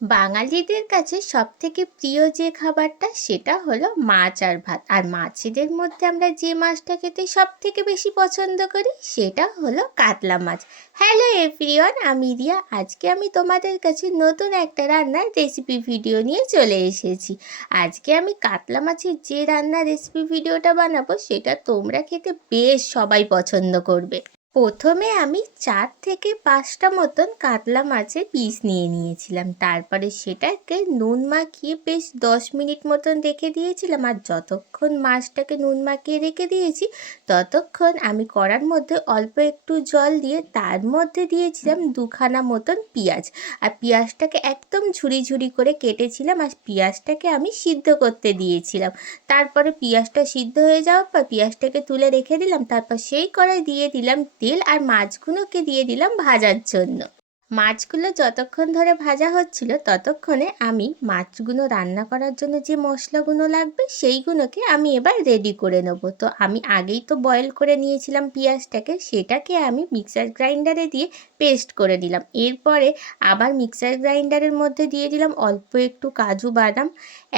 বাঙালিদের কাছে সবথেকে প্রিয় যে খাবারটা সেটা হলো মাছ আর ভাত। আর মাছেদের মধ্যে আমরা যে মাছটা খেতে সবথেকে বেশি পছন্দ করি সেটা হলো কাতলা মাছ। হ্যালো এভরিওয়ান, আমি রিয়া। আজকে আমি তোমাদের কাছে নতুন একটা রান্নার রেসিপি ভিডিও নিয়ে চলে এসেছি। আজকে আমি কাতলা মাছের যে রান্নার রেসিপি ভিডিওটা বানাবো সেটা তোমরা খেতে বেশ সবাই পছন্দ করবে। প্রথমে আমি 4 থেকে 5টা মতন কাতলা মাছের পিস নিয়ে নিয়েছিলাম। তারপরে সেটাকে নুন মাখিয়ে বেশ 10 মিনিট মতন রেখে দিয়েছিলাম। আর যতক্ষণ মাছটাকে নুন মাখিয়ে রেখে দিয়েছি ততক্ষণ আমি কড়ার মধ্যে অল্প একটু জল দিয়ে তার মধ্যে দিয়েছিলাম 2খানা মতন পেঁয়াজ। আর পেঁয়াজটাকে একদম ঝুরি ঝুরি করে কেটেছিলাম, আর পেঁয়াজটাকে আমি সিদ্ধ করতে দিয়েছিলাম। তারপরে পেঁয়াজটা সিদ্ধ হয়ে যাওয়ার পর পেঁয়াজটাকে তুলে রেখে দিলাম। তারপর সেই কড়াই দিয়ে দিলাম তেল, আর মাছগুলোকে দিয়ে দিলাম ভাজার জন্য। মাছগুলো যতক্ষণ ধরে ভাজা হচ্ছিল ততক্ষণে আমি মাছগুলো রান্না করার জন্য যে মশলাগুলো লাগবে সেইগুলোকে আমি এবার রেডি করে নেব। তো আমি আগেই তো বয়েল করে নিয়েছিলাম পেঁয়াজটাকে, সেটাকে আমি মিক্সার গ্রাইন্ডারে দিয়ে পেস্ট করে দিলাম। এরপরে আবার মিক্সার গ্রাইন্ডারের মধ্যে দিয়ে দিলাম অল্প একটু কাজু বাদাম,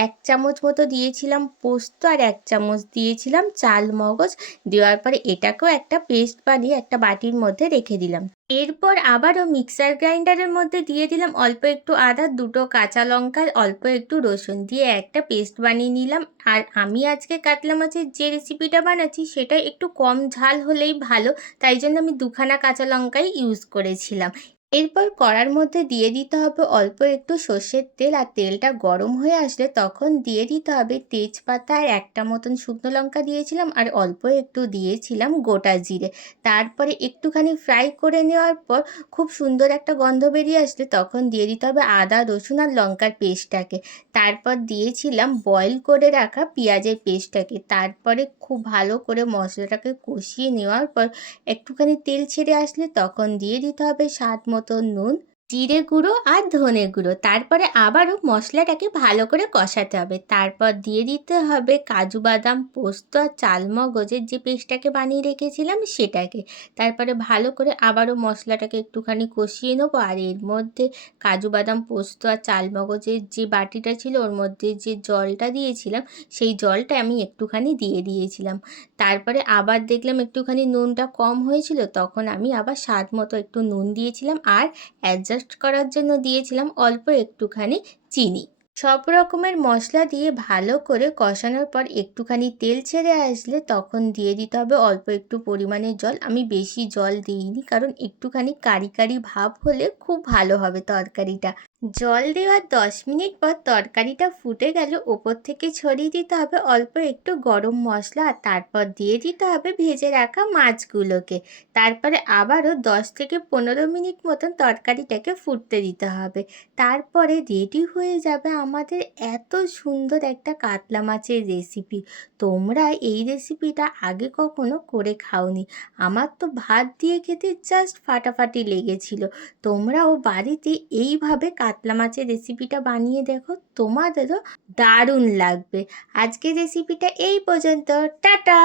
1 চামচ মতো দিয়েছিলাম পোস্ত, আর 1 চামচ দিয়েছিলাম চাল মগজ। দেওয়ার পরে এটাকেও একটা পেস্ট বানিয়ে একটা বাটির মধ্যে রেখে দিলাম। এরপর আবারও মিক্সার গ্রাইন্ডারের মধ্যে দিয়ে দিলাম অল্প একটু আদা, 2টো কাঁচা লঙ্কা, অল্প একটু রসুন দিয়ে একটা পেস্ট বানিয়ে নিলাম। আর আমি আজকে কাতলা মাছের যে রেসিপিটা বানাচ্ছি সেটা একটু কম ঝাল হলেই ভালো, তাই জন্য আমি 2খানা কাঁচা লঙ্কাই ইউজ করেছিলাম। এরপর কড়ার মধ্যে দিয়ে দিতে হবে অল্প একটু সর্ষের তেল, আর তেলটা গরম হয়ে আসলে তখন দিয়ে দিতে হবে তেজপাতা, আর একটা মতন শুকনো লঙ্কা দিয়েছিলাম, আর অল্প একটু দিয়েছিলাম গোটা জিরে। তারপরে একটুখানি ফ্রাই করে নেওয়ার পর খুব সুন্দর একটা গন্ধ বেরিয়ে আসলে তখন দিয়ে দিতে হবে আদা রসুন আর লঙ্কার পেস্টটাকে। তারপর দিয়েছিলাম বয়েল করে রাখা পেঁয়াজের পেস্টটাকে। তারপরে খুব ভালো করে মশলাটাকে কষিয়ে নেওয়ার পর একটুখানি তেল ছেড়ে আসলে তখন দিয়ে দিতে হবে স্বাদ মতো নুন, জিরে গুঁড়ো আর ধনে গুঁড়ো। তারপরে আবারও মশলাটাকে ভালো করে কষাতে হবে। তারপর দিয়ে দিতে হবে কাজু বাদাম পোস্ত আর চালমগজের যে পেস্টটাকে বানিয়ে রেখেছিলাম সেটাকে। তারপরে ভালো করে আবারও মশলাটাকে একটুখানি কষিয়ে নেবো। আর এর মধ্যে কাজু বাদাম পোস্ত আর চালমগজের যে বাটিটা ছিল ওর মধ্যে যে জলটা দিয়েছিলাম সেই জলটা আমি একটুখানি দিয়ে দিয়েছিলাম। তারপরে আবার দেখলাম একটুখানি নুনটা কম হয়েছিল, তখন আমি আবার স্বাদ মতো একটু নুন দিয়েছিলাম, আর অ্যাডজাস্ট করার জন্য দিয়েছিলাম অল্প একটুখানি চিনি। সব রকমের মশলা দিয়ে ভালো করে কষানোর পর একটুখানি তেল ছেড়ে আসলে তখন দিয়ে দিতে হবে অল্প একটু পরিমাণে জল। আমি বেশি জল দিইনি, কারণ একটুখানি কারি কারি ভাব হলে খুব ভালো হবে তরকারিটা। জল দেওয়ার 10 মিনিট পর তরকারিটা ফুটে গেলে ওপর থেকে ছড়িয়ে দিতে হবে অল্প একটু গরম মশলা, আর তারপর দিয়ে দিতে হবে ভেজে রাখা মাছগুলোকে। তারপরে আবারও 10 থেকে 15 মিনিট মতন তরকারিটাকে ফুটতে দিতে হবে। তারপরে রেডি হয়ে যাবে আমাদের এত সুন্দর একটা কাতলা মাছের রেসিপি। তোমরা এই রেসিপিটা আগে কখনো করে খাওনি। আমার তো ভাত দিয়ে খেতে জাস্ট ফাটাফাটি লেগেছিল। তোমরাও বাড়িতে এইভাবে কাতলা মাছের রেসিপিটা বানিয়ে দেখো, তোমাদেরও দারুণ লাগবে। আজকের রেসিপিটা এই পর্যন্ত। টাটা।